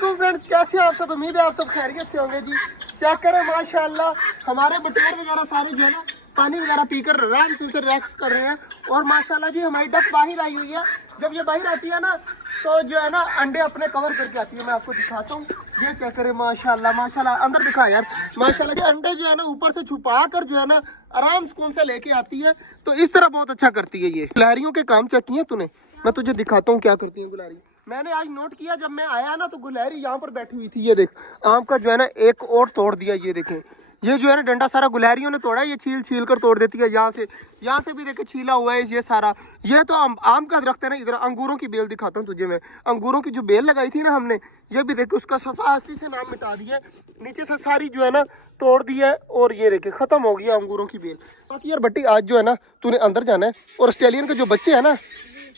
वालेकुम फ्रेंड्स, कैसे हैं आप सब। उम्मीद है आप सब खैरियत से होंगे जी। चेक करें माशाल्लाह, हमारे बटेर वगैरह सारे जो है ना पानी वगैरह पीकर आराम से रिलैक्स कर रहे हैं। और माशाल्लाह जी हमारी डक बाहर आई हुई है। जब ये बाहर आती है ना तो जो है ना अंडे अपने कवर करके आती है। मैं आपको दिखाता हूँ, ये चेक करें माशाल्लाह माशाल्लाह। अंदर दिखा यार माशाल्लाह, ये अंडे जो है ना ऊपर से छुपा कर जो है ना आराम सुकून से लेके आती है। तो इस तरह बहुत अच्छा करती है ये। गुलहरियों के काम चेक किए तूने, मैं तुझे दिखाता हूँ क्या करती है गुलहरी। मैंने आज नोट किया जब मैं आया ना तो गुलहरी यहाँ पर बैठी हुई थी। ये देख आम का जो है ना एक और तोड़ दिया। ये देखें, ये जो है ना डंडा सारा गुलहरियों ने तोड़ा है। ये छील छील कर तोड़ देती है। यहाँ से भी देखे छीला हुआ है ये सारा। ये तो आम का दरख्त है ना। इधर अंगूरों की बेल दिखाता हूँ तुझे मैं। अंगूरों की जो बेल लगाई थी ना हमने, ये भी देखे उसका सफास्ती से नाम मिटा दिया। नीचे से सारी जो है ना तोड़ दी है। और ये देखे खत्म हो गया अंगूरों की बेल। बाकी यार बट्टी आज जो है ना तूने अंदर जाना है। और ऑस्ट्रेलियन के जो बच्चे है ना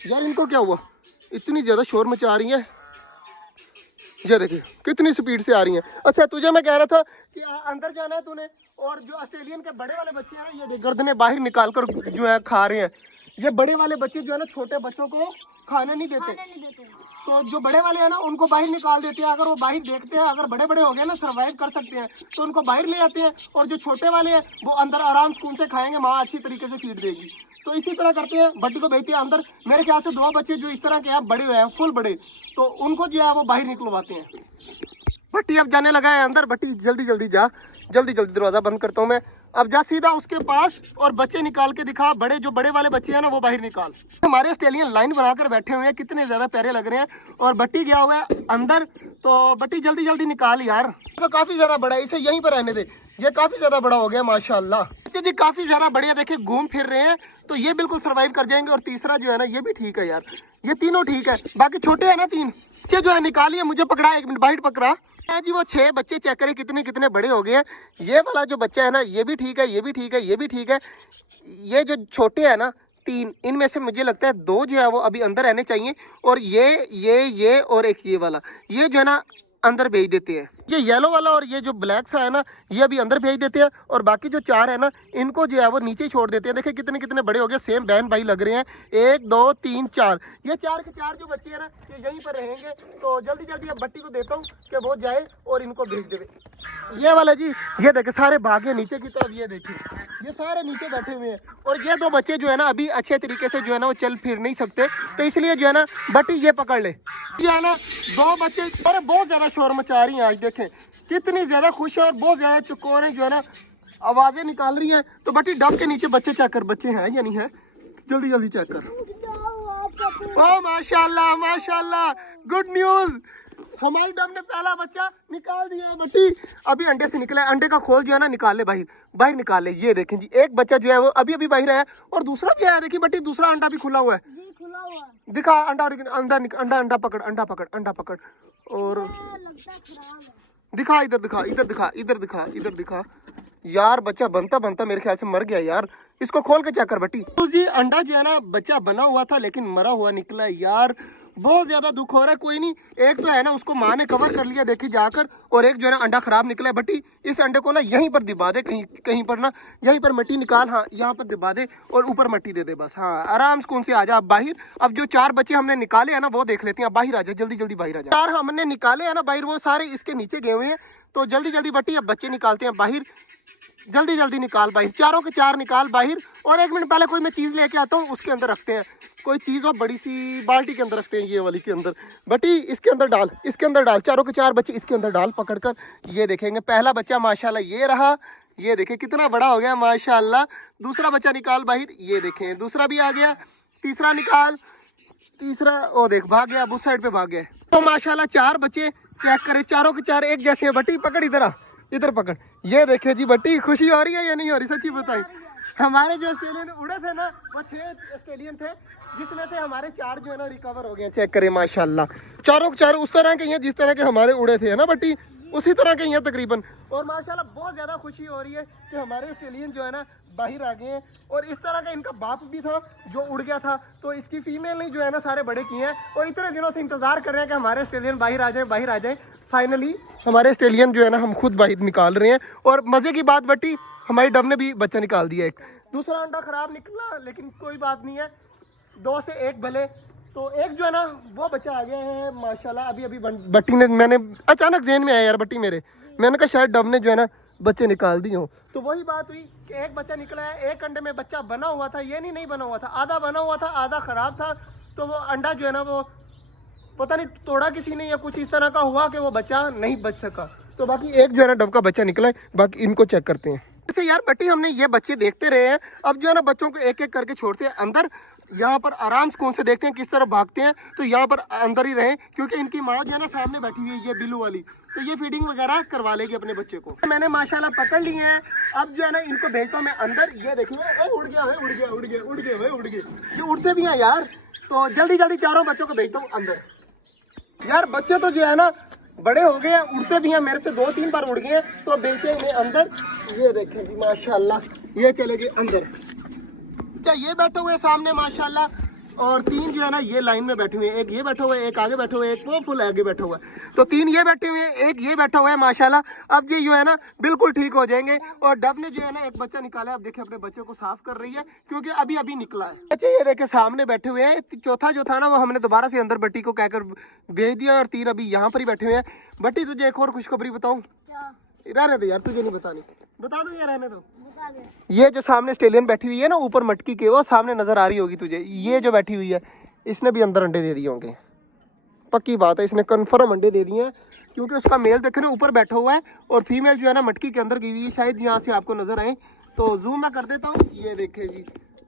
यार, इनको क्या हुआ, इतनी ज्यादा शोर मचा रही है। ये देखिए कितनी स्पीड से आ रही है। अच्छा तुझे मैं कह रहा था कि अंदर जाना है तूने। और जो ऑस्ट्रेलियन के बड़े वाले बच्चे हैं ना, ये देख गर्दनें बाहर निकाल कर जो है खा रहे हैं। ये बड़े वाले बच्चे जो है ना छोटे बच्चों को खाने नहीं देते। तो जो बड़े वाले हैं ना उनको बाहर निकाल देते हैं। अगर वो बाहर देखते हैं, अगर बड़े बड़े हो गए ना सर्वाइव कर सकते हैं, तो उनको बाहर ले आते हैं। और जो छोटे वाले हैं वो अंदर आराम सुकून से खाएंगे, माँ अच्छी तरीके से फीड देगी। तो इसी तरह करते हैं, बट्टी को भेजते हैं अंदर। मेरे ख्याल से 2 बच्चे जो इस तरह के हैं बड़े हुए हैं फुल बड़े, तो उनको जो है वो बाहर निकलवाते हैं। बट्टी अब जाने लगा है अंदर। बट्टी जल्दी जल्दी जा, जल्दी जल्दी दरवाजा बंद करता हूँ मैं। अब जा सीधा उसके पास और बच्चे निकाल के दिखा। जो बड़े वाले बच्चे हैं ना वो बाहर निकाल। हमारे ऑस्ट्रेलियन लाइन बनाकर बैठे हुए हैं, कितने ज्यादा प्यारे लग रहे हैं। और बट्टी गया हुआ है अंदर। तो बट्टी जल्दी जल्दी निकाल यार, तो काफी ज्यादा बड़ा है, इसे यहीं पर रहने दे। ये काफी ज्यादा बड़ा हो गया माशाल्लाह। जी काफी ज्यादा बढ़िया, देखे घूम फिर रहे हैं तो ये बिल्कुल सरवाइव कर जाएंगे। और तीसरा जो है ना ये भी ठीक है यार, ये तीनों ठीक है। बाकी छोटे है ना 3 बच्चे जो है निकालिए। मुझे पकड़ा, 1 मिनट बाइट पकड़ा जी। वो 6 बच्चे चेक करें कितने कितने बड़े हो गए हैं। ये वाला जो बच्चा है ना ये भी ठीक है, ये भी ठीक है, ये भी ठीक है। ये जो छोटे है ना 3, इनमें से मुझे लगता है 2 जो है वो अभी अंदर रहने चाहिए। और ये और एक ये वाला, ये जो है ना अंदर भेज देते हैं। ये येलो वाला और ये जो ब्लैक सा है ना ये अभी अंदर भेज देते हैं। और बाकी जो 4 है ना इनको जो है वो नीचे छोड़ देते हैं। देखिए कितने कितने बड़े हो गए, सेम बहन भाई लग रहे हैं। 1 2 3 4, ये 4 के 4 जो बच्चे हैं ना ये यहीं पर रहेंगे। तो जल्दी जल्दी अब बट्टी को देता हूँ कि वो जाए और इनको भेज दे। ये वाला जी, ये देखे सारे भागे नीचे की तरफ। ये देखिए ये सारे नीचे बैठे हुए हैं। और ये 2 बच्चे जो है ना अभी अच्छे तरीके से जो है ना वो चल फिर नहीं सकते, तो इसलिए जो है ना बट्टी ये पकड़ ले। ये है ना 2 बच्चे अरे बहुत ज्यादा शोर मचा रही हैं आज। देखें कितनी ज्यादा खुश है और बहुत ज्यादा चकोर है जो है ना आवाजें निकाल रही हैं। तो बट्टी डब के नीचे बच्चे चेक कर, बच्चे हैं या नहीं है, जल्दी जल्दी चेक कर। ओ माशाल्लाह माशाल्लाह, गुड न्यूज, हमारी डब ने पहला बच्चा निकाल दिया है। बट्टी अभी अंडे से निकला है, अंडे का खोल जो है ना निकाल ले बाहर, बाहर निकाल ले। ये देखें जी एक बच्चा जो है वो अभी अभी बाहर आया और दूसरा भी आया। देखिए बट्टी दूसरा अंडा भी खुला हुआ है, दिखा अंडा। अंडा अंडा अंडा पकड़, अंडा पकड़, अंडा पकड़। और दिखा, इधर दिखा, इधर दिखा, इधर दिखा, इधर दिखा। यार बच्चा बनता बनता मेरे ख्याल से मर गया यार। इसको खोल के चेक कर बट्टी। तो जी अंडा जो है ना बच्चा बना हुआ था लेकिन मरा हुआ निकला यार। बहुत ज्यादा दुख हो रहा है। कोई नहीं, एक तो है ना उसको माँ ने कवर कर लिया देखी जाकर, और एक जो है ना अंडा खराब निकला है। बट्टी इस अंडे को ना यहीं पर दिबा दे, कहीं कहीं पर ना, यहीं पर मिट्टी निकाल, हाँ यहाँ पर दिबा दे और ऊपर मिट्टी दे दे बस। हाँ आराम से कौन से आ जा बाहर। अब जो 4 बच्चे हमने निकाले हैं ना वो देख लेते हैं। बाहर आ जा, जल्दी जल्दी बाहर आ जा। 4 हमने निकाले हैं ना बाहर, वो सारे इसके नीचे गए हुए हैं। तो जल्दी जल्दी बट्टी अब बच्चे निकालते हैं बाहर। जल्दी जल्दी निकाल बाहर, 4 के 4 निकाल बाहर। और 1 मिनट पहले कोई मैं चीज लेके आता हूँ, उसके अंदर रखते हैं। कोई चीज और बड़ी सी बाल्टी के अंदर रखते हैं, ये वाली के अंदर। बटी इसके अंदर डाल, इसके अंदर डाल, 4 के 4 बच्चे इसके अंदर डाल पकड़कर। ये देखेंगे पहला बच्चा माशाल्लाह ये रहा। ये देखें कितना बड़ा हो गया माशाल्लाह। दूसरा बच्चा निकाल बाहर, ये देखें दूसरा भी आ गया। तीसरा निकाल, तीसरा ओ देख भाग गया, अब उस साइड पे भाग गया। तो माशाल्लाह 4 बच्चे चेक करें, 4 के 4 एक जैसे हैं। बटी पकड़, इधर आ, इधर पकड़। ये देखे जी बट्टी खुशी हो रही है या नहीं हो रही, सच्ची बताई। हमारे जो ऑस्ट्रेलियन उड़े थे ना वो 6 ऑस्ट्रेलियन थे, जिसमें से हमारे 4 जो है ना रिकवर हो गए। चेक करें माशाल्लाह, 4 के 4 उस तरह के हैं जिस तरह के हमारे उड़े थे ना बट्टी, उसी तरह के हैं तकरीबन। और माशाल्लाह बहुत ज्यादा खुशी हो रही है कि हमारे ऑस्ट्रेलियन जो है ना बाहर आ गए हैं। और इस तरह का इनका बाप भी था जो उड़ गया था, तो इसकी फीमेल ने जो है ना सारे बड़े किए हैं। और इतने दिनों से इंतजार कर रहे हैं कि हमारे ऑस्ट्रेलियन बाहर आ जाए, बाहर आ जाए। फाइनली हमारे ऑस्ट्रेलियन जो है ना हम खुद बाहर निकाल रहे हैं। और मजे की बात बट्टी हमारी डब ने भी बच्चा निकाल दिया एक। दूसरा अंडा खराब निकला लेकिन कोई बात नहीं है, 2 से 1 भले तो एक जो है ना वो बच्चा आ गया है माशाल्लाह। अभी अभी बट्टी ने, मैंने अचानक जेन में आया यार बट्टी मेरे, मैंने कहा शायद डब ने जो है ना बच्चे निकाल दिए हो। तो वही बात हुई कि एक बच्चा निकला है, एक अंडे में बच्चा बना हुआ था, ये नहीं बना हुआ था, आधा बना हुआ था आधा खराब था। तो वो अंडा जो है ना वो पता नहीं तोड़ा किसी ने या कुछ इस तरह का हुआ कि वो बच्चा नहीं बच सका। तो बाकी एक जो है ना डब का बच्चा निकला है, बाकी इनको चेक करते हैं। जैसे यार बट्टी हमने ये बच्चे देखते रहे हैं, अब जो है ना बच्चों को एक एक करके छोड़ते हैं अंदर, यहाँ पर आराम से कौन से देखते हैं किस तरह भागते हैं। तो यहाँ पर अंदर ही रहे क्योंकि इनकी माँ जो है ना सामने बैठी हुई है ये बिल्लू वाली, तो ये फीडिंग वगैरह करवा लेगी अपने बच्चे को। मैंने माशाल्लाह पकड़ लिए हैं, अब जो है ना इनको भेजता हूँ मैं अंदर। ये देखिए उड़ गया भाई, उड़ गया उड़ गया उड़ गया भाई, उड़ गए, ये उड़ते भी हैं यार। तो जल्दी जल्दी चारों बच्चों को भेजता हूँ अंदर। यार बच्चे तो जो है ना बड़े हो गए हैं, उड़ते भी हैं, मेरे से 2-3 बार उड़ गए हैं। तो भेजते हैं इन्हें अंदर। ये देखें जी माशाल्लाह, ये चले गए अंदर। अच्छा ये बैठे हुए सामने माशाल्लाह, और 3 जो है ना ये लाइन में बैठे हुए हैं, एक ये बैठा हुआ है, एक आगे बैठा हुआ है, एक वो फुल आगे बैठा हुआ है। तो 3 ये बैठे हुए हैं, एक ये बैठा हुआ है माशाल्लाह। अब ये जो है ना बिल्कुल ठीक हो जाएंगे। और डब ने जो है ना एक बच्चा निकाला है, अब देखिए अपने बच्चे को साफ कर रही है क्योंकि अभी अभी निकला है। अच्छा ये देखे सामने बैठे हुए हैं, चौथा जो था ना वो हमने दोबारा से अंदर बट्टी को कहकर भेज दिया, और 3 अभी यहाँ पर ही बैठे हुए हैं। बट्टी तुझे एक और खुशखबरी बताऊँ? रहने दो यार, तुझे नहीं बतानी, बता दो यार, रहने दो। ये जो सामने ऑस्ट्रेलियन बैठी हुई है ना ऊपर मटकी के, वो सामने नजर आ रही होगी तुझे, ये जो बैठी हुई है इसने भी अंदर अंडे दे दिए होंगे, पक्की बात है, इसने कंफर्म अंडे दे दिए हैं। क्योंकि उसका मेल देखे ना ऊपर बैठा हुआ है और फीमेल जो है ना मटकी के अंदर गई हुई है, शायद यहाँ से आपको नजर आए तो जूम मैं कर देता हूँ। ये देखे जी,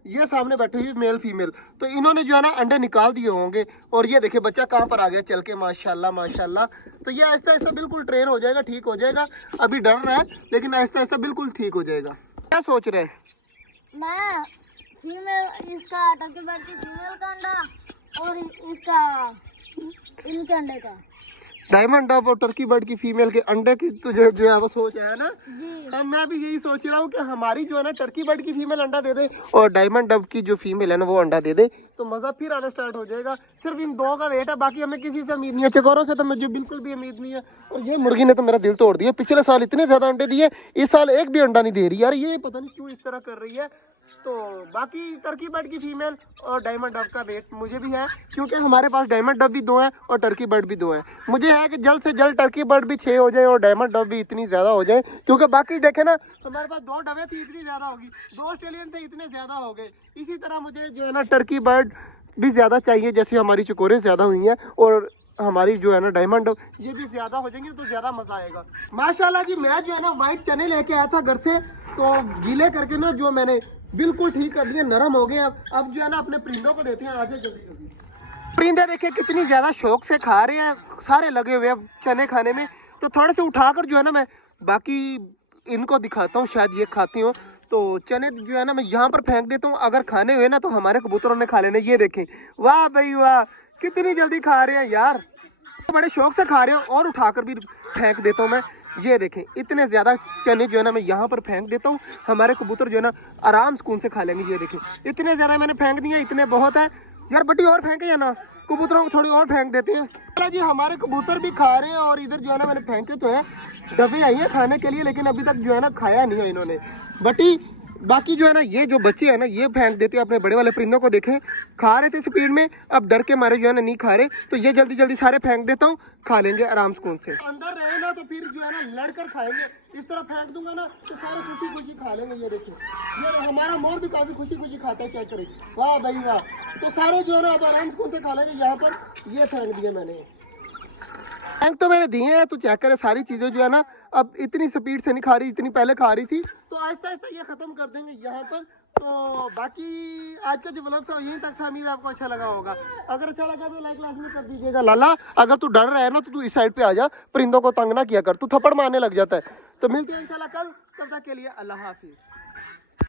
ये सामने बैठी हुई मेल फीमेल, तो इन्होंने जो है ना अंडे निकाल दिए होंगे। और ये देखिए बच्चा कहाँ पर आ गया चल के, माशाल्लाह माशाल्लाह। तो ये आहिस्ता आहिस्ता बिल्कुल ट्रेन हो जाएगा, ठीक हो जाएगा। अभी डर रहा है लेकिन आहिस्ता आहिस्ता बिल्कुल ठीक हो जाएगा। क्या सोच रहे हैं? मैं फीमेल, इसका टर्की बर्ड की फीमेल का अंडा और इसका इनके अंडे का, डायमंड डब और टर्की बर्ड की फीमेल के अंडे की तुझे जो है वो सोच है ना जी। अब मैं भी यही सोच रहा हूँ कि हमारी जो है ना टर्की बर्ड की फीमेल अंडा दे दे और डायमंड डब की जो फीमेल है ना वो अंडा दे दे, तो मजा फिर आना स्टार्ट हो जाएगा। सिर्फ इन 2 का वेट है, बाकी हमें किसी से उम्मीद नहीं है, चकोरों से तो मुझे बिल्कुल भी उम्मीद नहीं है। और ये मुर्गी ने तो मेरा दिल तोड़ दिया, पिछले साल इतने ज्यादा अंडे दिए, इस साल एक भी अंडा नहीं दे रही यार, ये पता नहीं क्यों इस तरह कर रही है। तो बाकी टर्की बर्ड की फीमेल और डायमंड डब का वेट मुझे भी है, क्योंकि हमारे पास डायमंड डब भी 2 हैं और टर्की बर्ड भी 2 हैं। मुझे है कि जल्द से जल्द टर्की बर्ड भी 6 हो जाए और डायमंड डब भी इतनी ज्यादा हो जाए, क्योंकि बाकी देखे ना हमारे पास 2 डबे थी इतनी ज्यादा होगी, 2 ऑस्ट्रेलियन थे इतने ज्यादा हो गए। इसी तरह मुझे जो है ना टर्की बर्ड भी ज्यादा चाहिए, जैसे हमारी चकोरे ज्यादा हुई हैं और हमारी जो है ना डायमंड ये भी ज्यादा हो जाएंगे तो ज्यादा मजा आएगा। माशाल्लाह जी मैं जो है ना व्हाइट चने लेके आया था घर से, तो गीले करके ना जो मैंने बिल्कुल ठीक कर दिए, नरम हो गए। अब जो है ना अपने परिंदों को देते हैं, आ जाए जल्दी जल्दी। परिंदे देखे कितनी ज्यादा शौक से खा रहे हैं, सारे लगे हुए हैं चने खाने में। तो थोड़े से उठाकर जो है ना मैं बाकी इनको दिखाता हूँ, शायद ये खाती हूँ। तो चने जो है ना मैं यहाँ पर फेंक देता हूँ, अगर खाने हुए ना तो हमारे कबूतरों ने खा लेने। ये देखें, वाह भाई वाह, कितनी जल्दी खा रहे हैं यार, बड़े शौक से खा रहे हैं। और उठाकर भी फेंक देता हूँ मैं। ये देखें इतने ज्यादा चने जो है ना मैं यहाँ पर फेंक देता हूँ, हमारे कबूतर जो है ना आराम सुकून से खा लेंगे। ये देखें इतने ज्यादा मैंने फेंक दिए, इतने बहुत है यार। बट्टी और फेंके या ना, कबूतरों को थोड़ी और फेंक देते हैं। चला जी हमारे कबूतर भी खा रहे हैं, और इधर जो है ना मैंने फेंके तो है, डबे आई है खाने के लिए, लेकिन अभी तक जो है ना खाया नहीं है इन्होंने। बट्टी बाकी जो है ना ये जो बच्चे हैं ना ये फेंक देते हैं अपने बड़े वाले परिंदों को। देखें खा रहे थे स्पीड में, अब डर के मारे जो है ना नहीं खा रहे, तो ये जल्दी जल्दी सारे फेंक देता हूँ, खा लेंगे आराम सुकून से। अंदर रहे ना तो फिर जो है ना लड़कर खाएंगे, इस तरह फेंक दूंगा ना तो सारे खुशी खुशी खा लेंगे। ये देखो ये हमारा मोर भी काफी खुशी खुशी खाता है, चेक करें, वाह भाई वाह। तो सारे जो है ना अब आराम सुकून से खा लेंगे। यहाँ पर ये फेंक दिए मैंने, फेंक तो मैंने दिए हैं, तो चेक करें सारी चीजें जो है ना अब इतनी स्पीड से नहीं खा रही, इतनी पहले खा रही थी। तो आहिस्ता आहिस्ता ये खत्म कर देंगे यहाँ पर। तो बाकी आज का जो व्लॉग था यहीं तक था, उम्मीद आपको अच्छा लगा होगा। अगर अच्छा लगा तो लाइक लाजमी कर दीजिएगा। लाला अगर तू डर रहा है ना तो तू इस साइड पे आ जा, परिंदों को तंग ना किया कर, तू थप्पड़ मारने लग जाता है। तो मिलते हैं इंशाल्लाह कल, तब तक के लिए अल्लाह हाफिज।